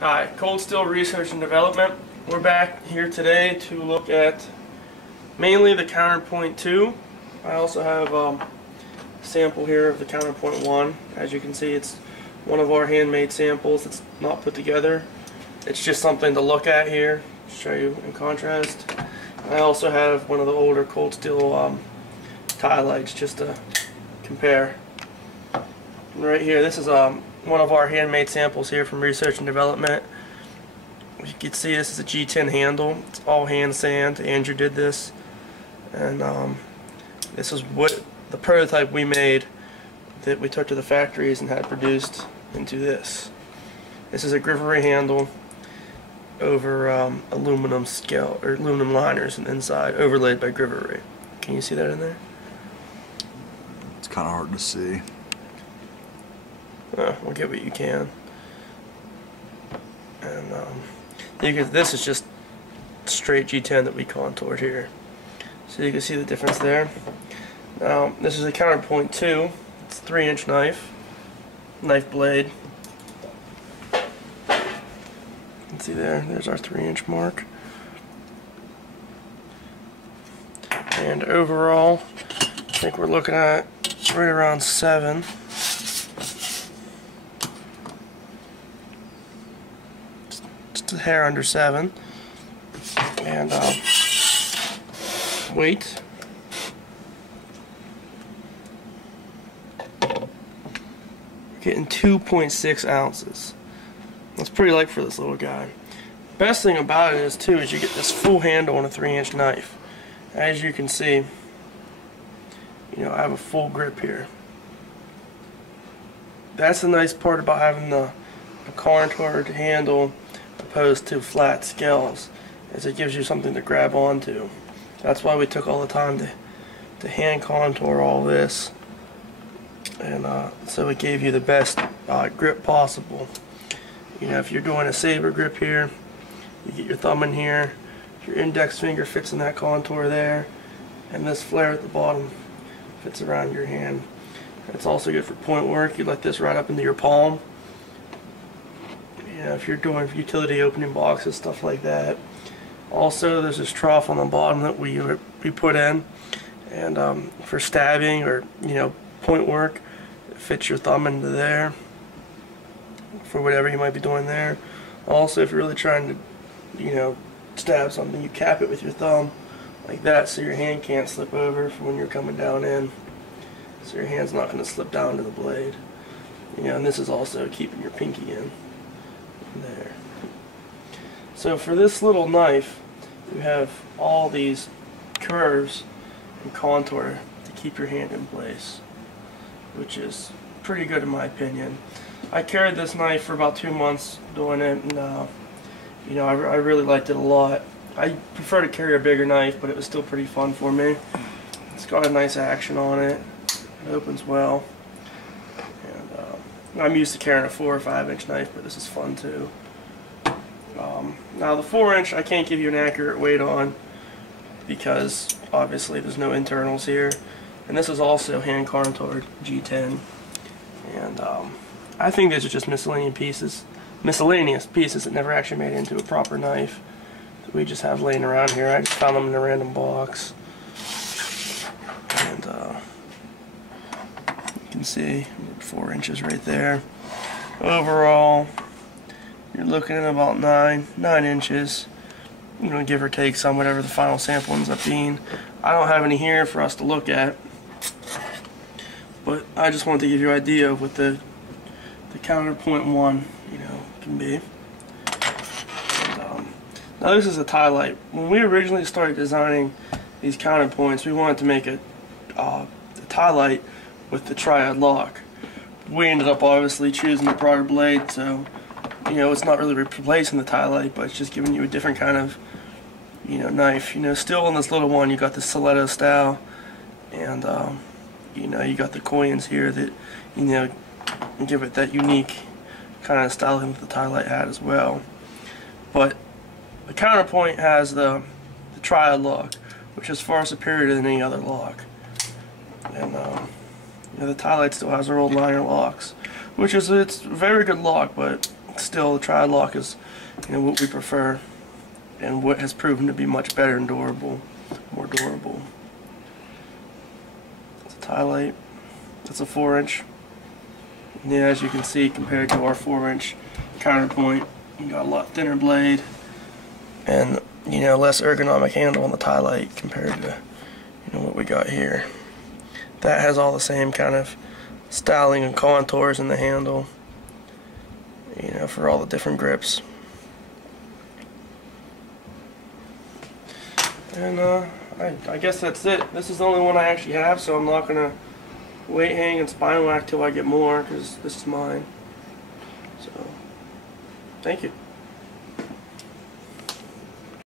Hi, Cold Steel Research and Development. We're back here today to look at mainly the Counterpoint 2. I also have a sample here of the Counterpoint 1. As you can see, it's one of our handmade samples. It's not put together. It's just something to look at here, show you in contrast. I also have one of the older Cold Steel tie lights just to compare. And right here, this is one of our handmade samples here from Research and Development. You can see this is a G10 handle. It's all hand sand. Andrew did this, and this is what the prototype we made that we took to the factories and had produced into this. This is a Grivory handle over aluminum scale or aluminum liners on the inside, overlaid by Grivory. Can you see that in there? It's kind of hard to see. We'll get what you can. And this is just straight G10 that we contoured here. So you can see the difference there. Now, this is a Counterpoint 2. It's a 3-inch knife blade. You can see there's our 3-inch mark. And overall, I think we're looking at right around 7. Just a hair under 7. And weight. Getting 2.6 ounces. That's pretty light for this little guy. Best thing about it is too is you get this full handle on a 3-inch knife. As you can see, I have a full grip here. That's the nice part about having the contoured handle opposed to flat scales, is it gives you something to grab onto. That's why we took all the time to hand contour all this, and so it gave you the best grip possible. If you're doing a saber grip here, you get your thumb in here, your index finger fits in that contour there, and this flare at the bottom fits around your hand. It's also good for point work. You let this right up into your palm. If you're doing utility opening boxes, stuff like that. Also, there's this trough on the bottom that we put in, and for stabbing or point work, it fits your thumb into there for whatever you might be doing there. Also, if you're really trying to stab something, you cap it with your thumb like that so your hand can't slip over for when you're coming down in, so your hand's not going to slip down to the blade. And this is also keeping your pinky in there. So for this little knife, you have all these curves and contour to keep your hand in place, which is pretty good in my opinion. I carried this knife for about 2 months doing it, and I really liked it a lot. I prefer to carry a bigger knife, but it was still pretty fun for me. It's got a nice action on it. It opens well. And I'm used to carrying a 4 or 5-inch knife, but this is fun too. Now the 4-inch I can't give you an accurate weight on because obviously there's no internals here. And this is also hand contoured G10. And I think these are just miscellaneous pieces that never actually made it into a proper knife that we just have laying around here. I just found them in a random box. And you can see 4 inches right there. Overall, you're looking at about 9 inches. Give or take some, whatever the final sample ends up being. I don't have any here for us to look at, but I just wanted to give you an idea of what the Counterpoint 1 can be. And, now this is a tie light. When we originally started designing these counterpoints, we wanted to make a tie light with the triad lock. We ended up obviously choosing the broader blade, so it's not really replacing the tie light, but it's just giving you a different kind of knife. Still on this little one you got the stiletto style, and you got the coins here that give it that unique kind of styling that the tie light had as well. But the Counterpoint has the triad lock, which is far superior than any other lock. And the tie light still has our old liner locks, which is it's a very good lock, but still the Tri-Lock is, what we prefer, and what has proven to be much better and durable, more durable. It's a tie light. It's a 4-inch. Yeah, as you can see, compared to our 4-inch counterpoint, you got a lot thinner blade and less ergonomic handle on the tie light compared to what we got here. That has all the same kind of styling and contours in the handle, for all the different grips. And I guess that's it. This is the only one I actually have, so I'm not gonna weight hang and spine whack till I get more, because this is mine. So, thank you.